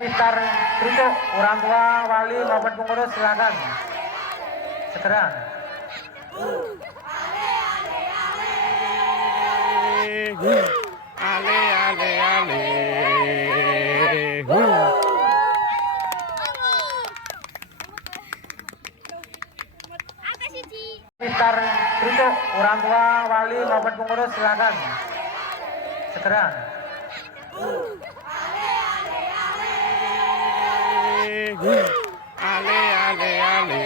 Sekitar berikut orang tua, wali maupun pengurus silakan segera. Ale ale ale. Sekitar berikut orang tua, wali maupun pengurus silakan segera. Ale ale ale.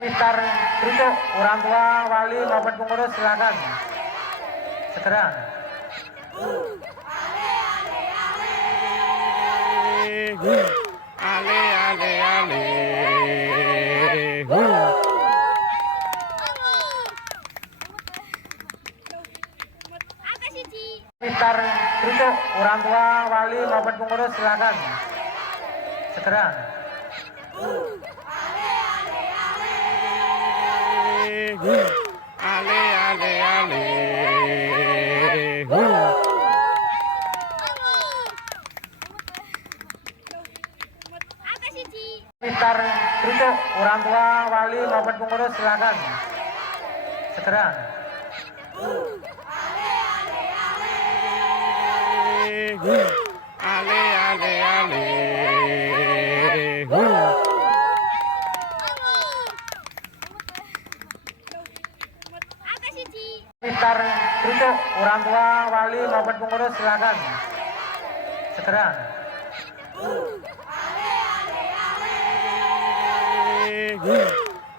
Sekitar berikut orang tua, wali maupun pengurus silakan segera. Ale ale ale. Sekitar berikut orang tua, wali maupun pengurus silakan segera. Ale ale ale. Sekitar berikut orang tua, wali maupun pengurus silakan segera. Ale ale ale. Sekitar berikut orang tua, wali maupun pengurus silakan segera.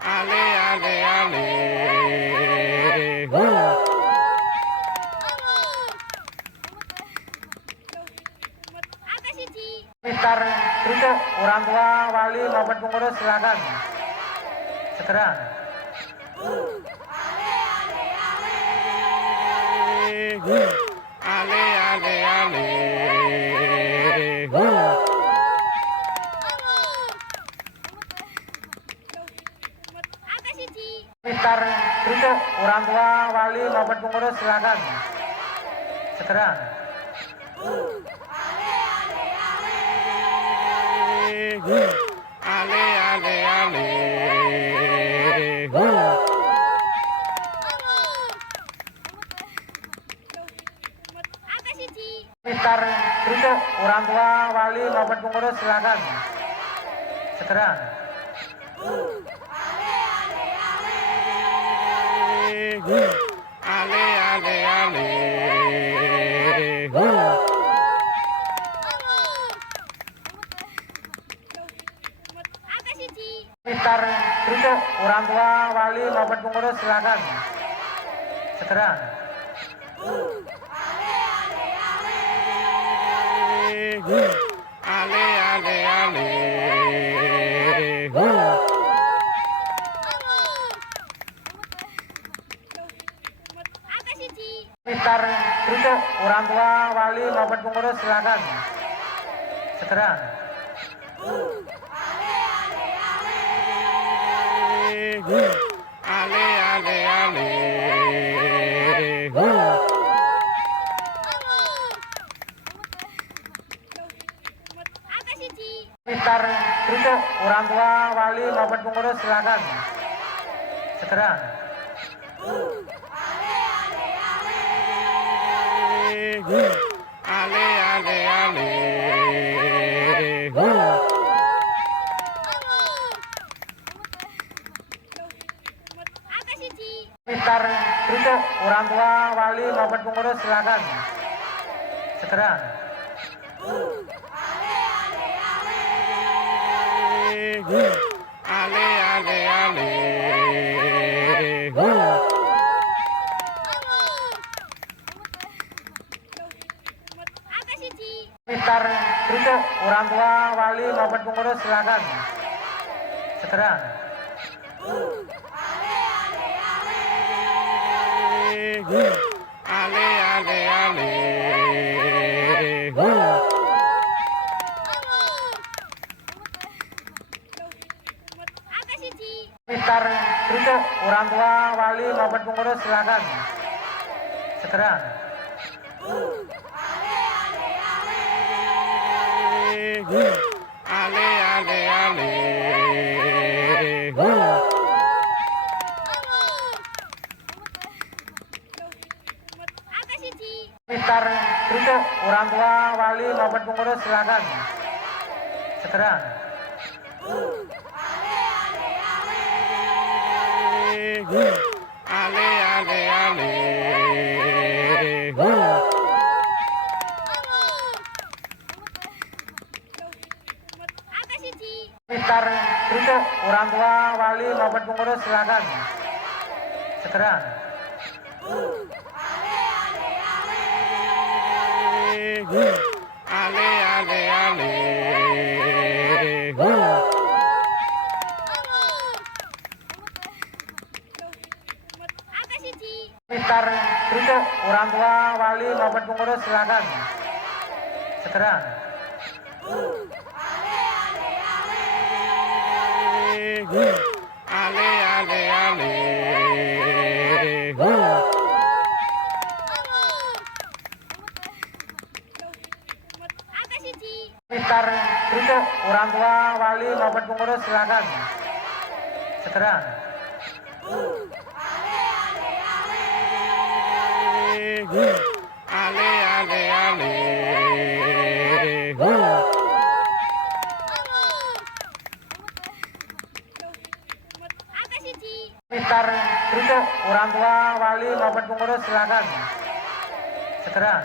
Ale ale ale. Sekitar berikut orang tua, wali maupun pengurus silakan segera. Ale ale ale. Sekitar berikut orang tua, wali maupun pengurus silakan segera. Ale ale ale. Sekitar berikut orang tua, wali maupun pengurus silakan segera. Ale ale ale. Sekitar berikut orang tua, wali maupun pengurus silakan segera. Ale ale ale. Sekitar berikut orang tua, wali maupun pengurus silakan segera. Ale ale ale. Sekitar berikut orang tua, wali maupun pengurus silakan segera. Ale ale ale. Sekitar berikut orang tua, wali maupun pengurus silakan segera. Ale ale ale. Sekitar berikut orang tua, wali maupun pengurus silakan segera. Ale ale ale. Sekitar berikut orang tua, wali maupun pengurus pengurus silakan segera. Ale, ale, ale. Mister berikut orang tua, wali maupun pengurus silakan segera. Ale, ale, ale. Mister berikut orang tua, wali maupun pengurus silakan segera. Ale, ale, ale. Mister berikut orang tua, wali maupun pengurus silakan segera. Ale, ale, ale. Mister berikut orang tua, wali maupun pengurus silakan segera. Ale, ale, ale. Mister berikut orang tua, wali maupun pengurus silakan segera.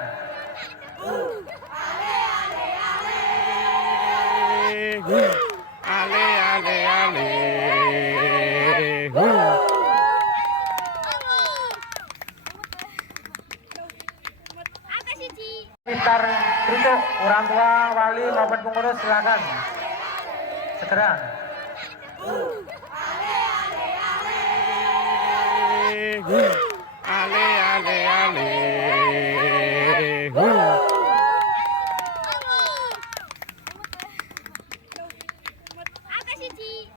Ale, ale, ale. Mister berikut orang tua, wali maupun pengurus silakan segera. Ale, ale, ale.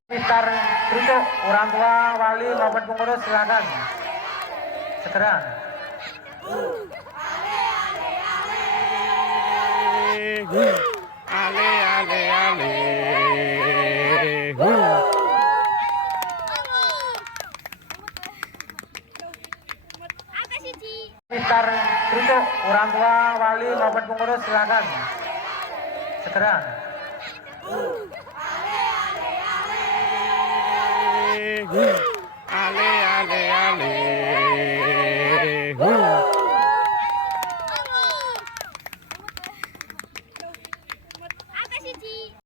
Mister berikut orang tua, wali maupun pengurus silakan segera. Ale, ale, ale. Mister berikut orang tua, wali maupun pengurus silakan segera. Ale, ale, ale.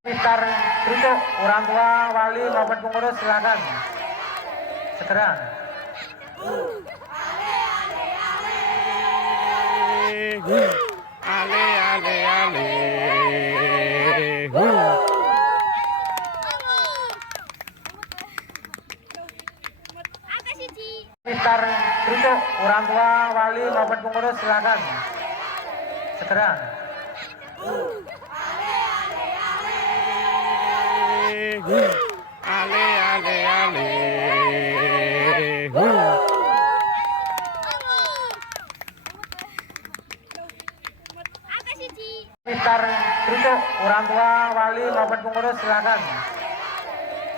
Mister berikut orang tua, wali maupun pengurus silakan segera. Ale, ale, ale. Mister berikut orang tua, wali maupun pengurus silakan segera. Ale, ale, ale. Mister berikut orang tua, wali maupun pengurus silakan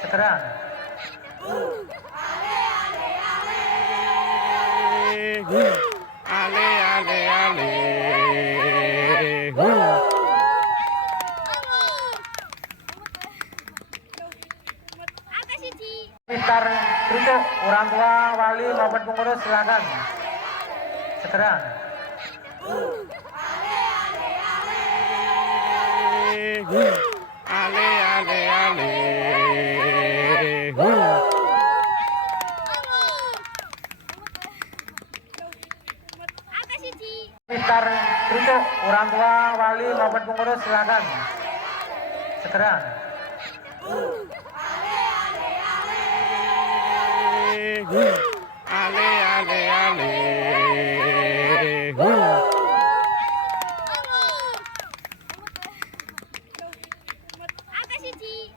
segera. Ale, ale, ale. Mister berikut orang tua, wali maupun pengurus silakan segera. Ale, ale, ale. Mister berikut orang tua, wali maupun pengurus silakan segera. Ale, ale, ale.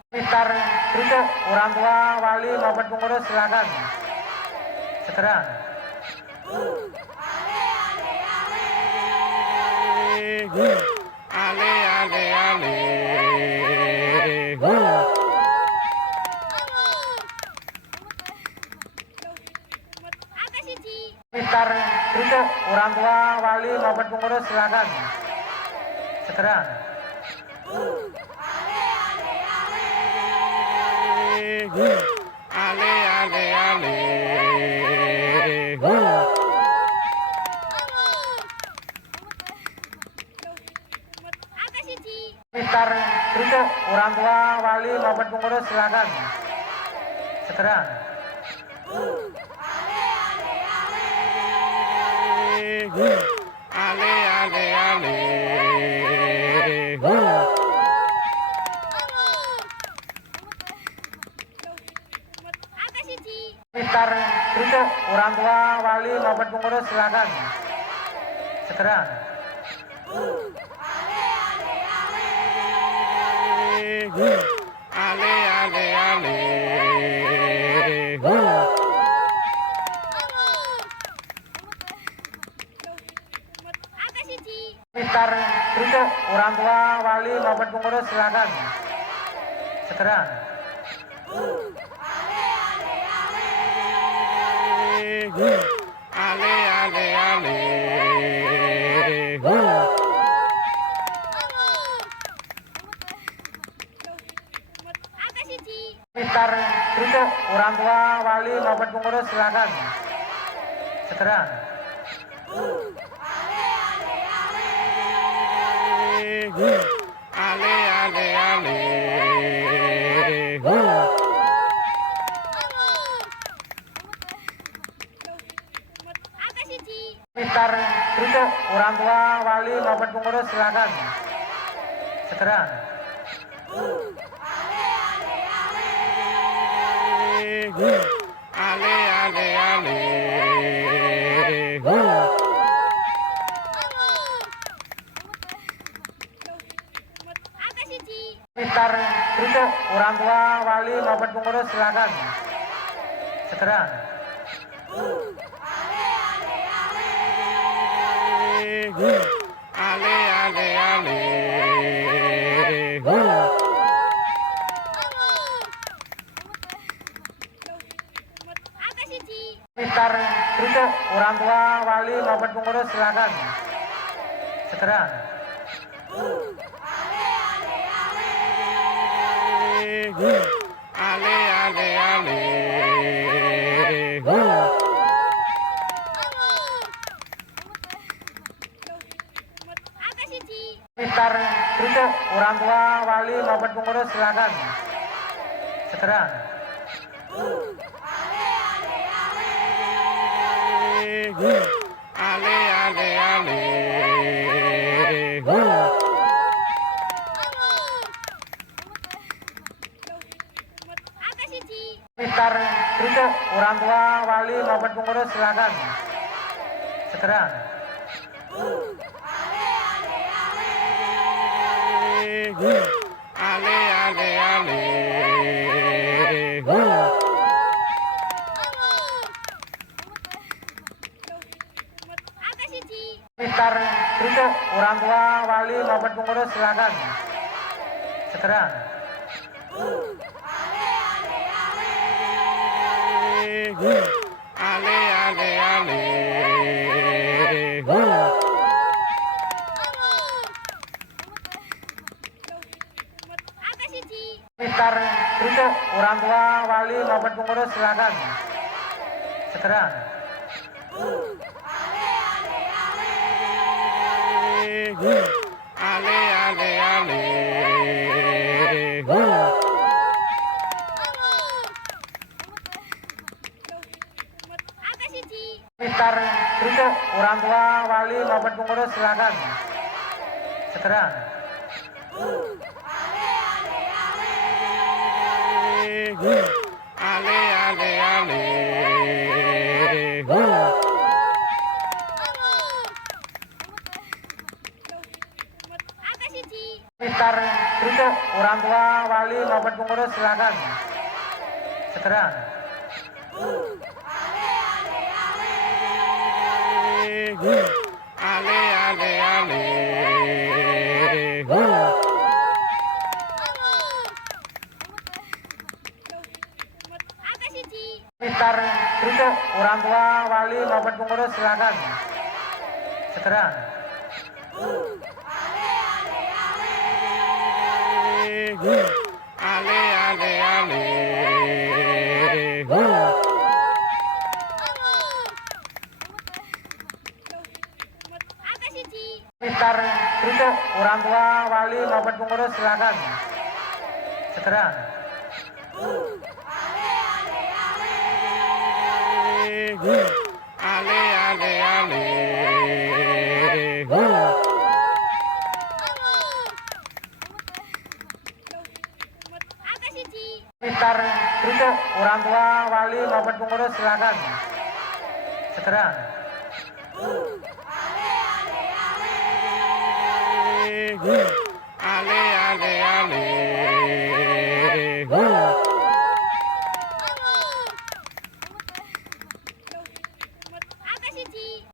Mister berikut orang tua, wali maupun pengurus silakan segera. Ale, ale, ale. Sekitar untuk orang tua, wali maupun pengurus silakan segera. Ale, ale, ale. Sekitar untuk orang tua, wali maupun pengurus silakan segera. Ale, ale, ale. Sekitar untuk orang tua, wali maupun pengurus silakan segera. Ale, ale, ale. Sekitar untuk orang tua, wali maupun pengurus silakan segera. Ale, ale, ale. Sekitar untuk orang tua, wali maupun pengurus silakan segera. Ale, ale, ale. Sekitar untuk orang tua, wali maupun pengurus silakan segera. Ale, ale, ale. Sekitar untuk orang tua, wali maupun pengurus silakan segera. Ale, ale, ale. Sekitar untuk orang tua, wali maupun pengurus silakan segera. Ale, ale, ale. Sekitar untuk orang tua, wali maupun pengurus silakan segera. Ale, ale, ale. Sekitar untuk orang tua, wali maupun pengurus silakan segera. Ale, ale, ale. Sekitar untuk orang tua, wali maupun pengurus silakan segera. Ale, ale, ale. Sekitar untuk orang tua, wali maupun pengurus silakan segera. Ale, ale, ale. Sekitar untuk orang tua, wali maupun pengurus silakan segera. Ale, ale, ale. Sekitar untuk orang tua, wali maupun pengurus silakan segera. Ale, ale, ale. Mister untuk orang tua, wali maupun pengurus silakan segera. Ale, ale, ale. Mister untuk orang tua, wali maupun pengurus silakan segera. Ale, ale, ale. Mister untuk orang tua, wali maupun pengurus silakan segera. Ale, ale, ale.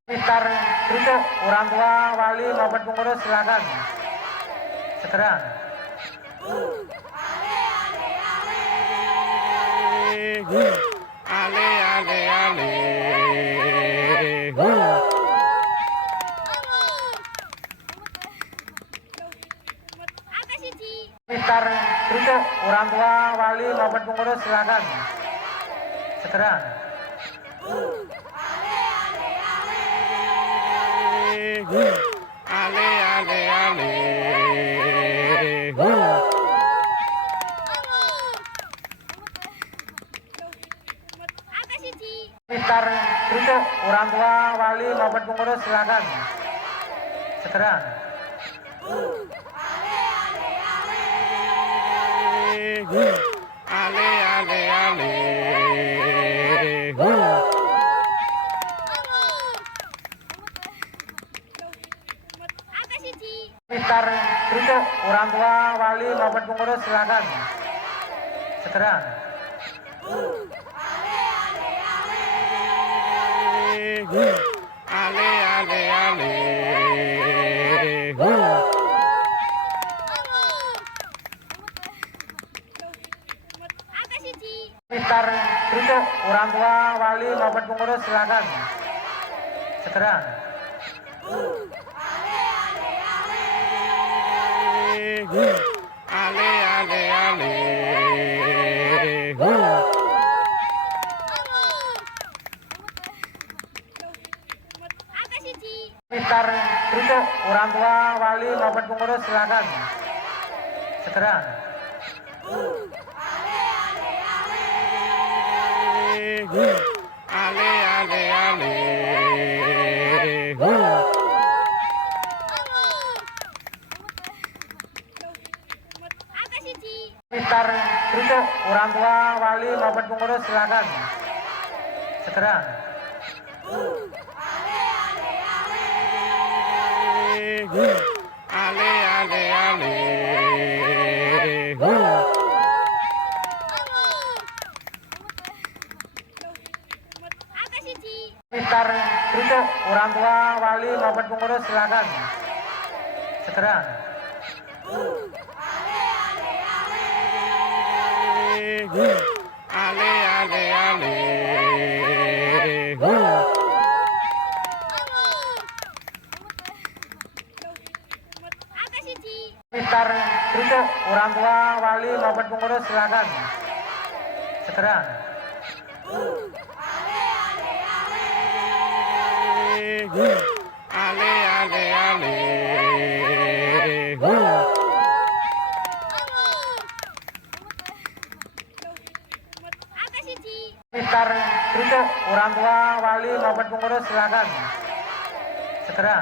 Mister untuk orang tua, wali maupun pengurus silakan segera. Ale, ale, ale. Mister untuk orang tua, wali maupun pengurus silakan segera. Ale, ale, ale. Mister untuk orang tua, wali maupun pengurus silakan segera. Ale, ale, ale. Mister untuk orang tua, wali maupun pengurus silakan segera. Ale, ale, ale. Mister untuk orang tua, wali maupun pengurus silakan segera. Ale, ale, ale. Mister untuk orang tua, wali maupun pengurus silakan segera. Ale, ale, ale. Mister untuk orang tua, wali maupun pengurus silakan segera. Ale, ale, ale. Mister untuk orang tua, wali maupun pengurus silakan segera. Ale, ale, ale. Mister untuk orang tua, wali maupun pengurus silakan segera. Ale, ale, ale. Mister untuk orang tua, wali maupun pengurus silakan segera.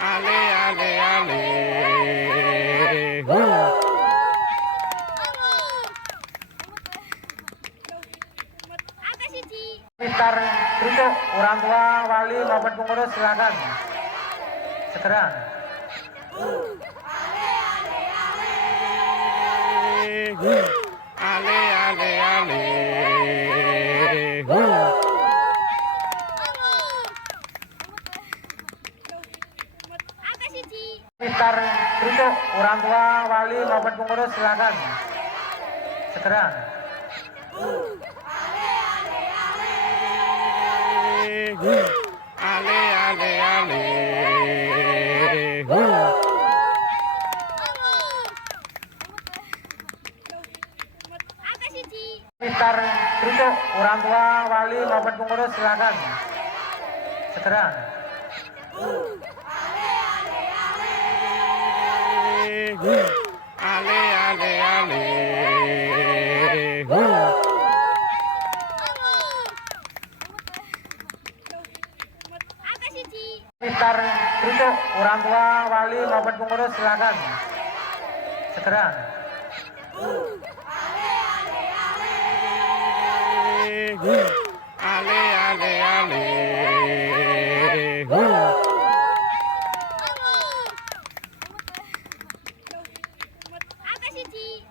Ale, ale, ale. Mister untuk orang tua, wali maupun pengurus silakan segera. Ale, ale, ale. orang tua, wali maupun pengurus silakan segera. Ale, ale, ale. Mister duduk, orang tua, wali maupun pengurus silakan segera. Ale, ale, ale. Mister duduk, orang tua, wali maupun pengurus silakan segera. Ale, ale, ale.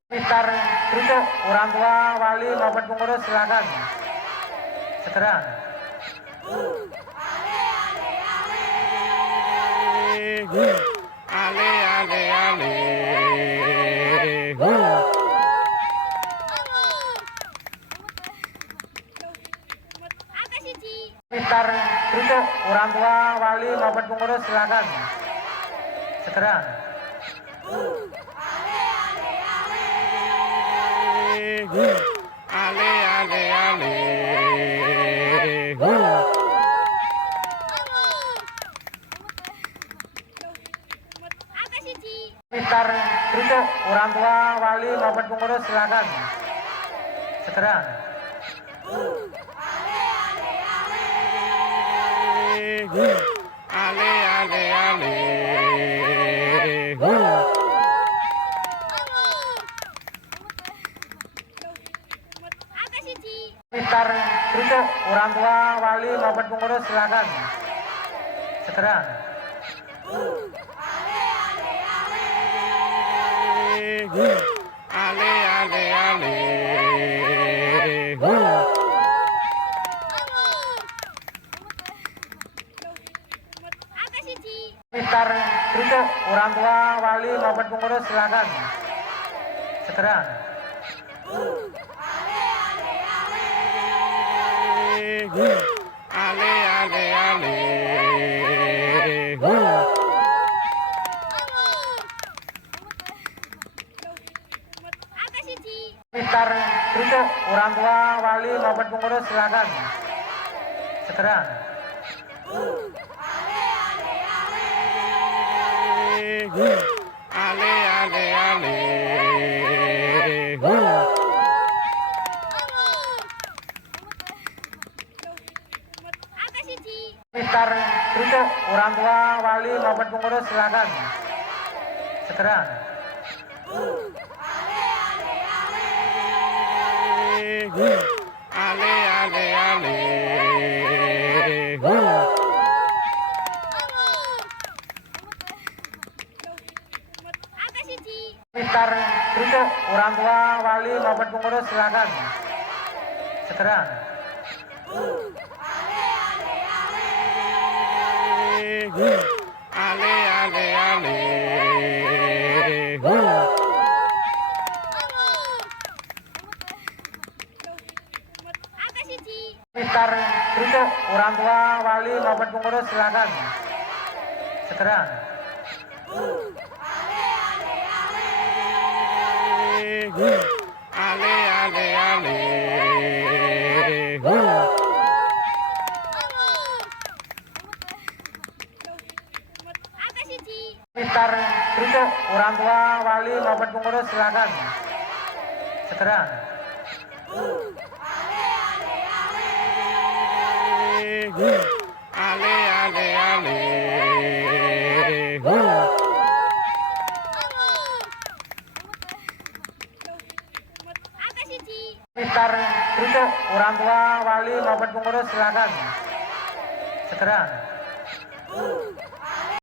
Mister duduk, orang tua, wali maupun pengurus silakan segera. Ale, ale, ale. Mister duduk, orang tua, wali maupun pengurus silakan segera. Ale, ale, ale. Mister duduk, orang tua, wali maupun pengurus silakan segera. Ale, ale, ale. Mister duduk, orang tua, wali maupun pengurus silakan segera. Ale, ale, ale. Mister duduk, orang tua, wali maupun pengurus silakan segera. Ale, ale, ale. Mister duduk, orang tua, wali maupun pengurus silakan segera. Ale, ale, ale. Mister duduk, orang tua, wali maupun pengurus silakan segera. Ale, ale, ale. Mister duduk, orang tua, wali maupun pengurus silakan segera. Ale, ale, ale. Mister duduk, orang tua, wali maupun pengurus silakan segera. Ale, ale, ale. Mister duduk, orang tua, wali maupun pengurus silakan segera. Ale, ale, ale. Mister duduk, orang tua, wali maupun pengurus silakan segera.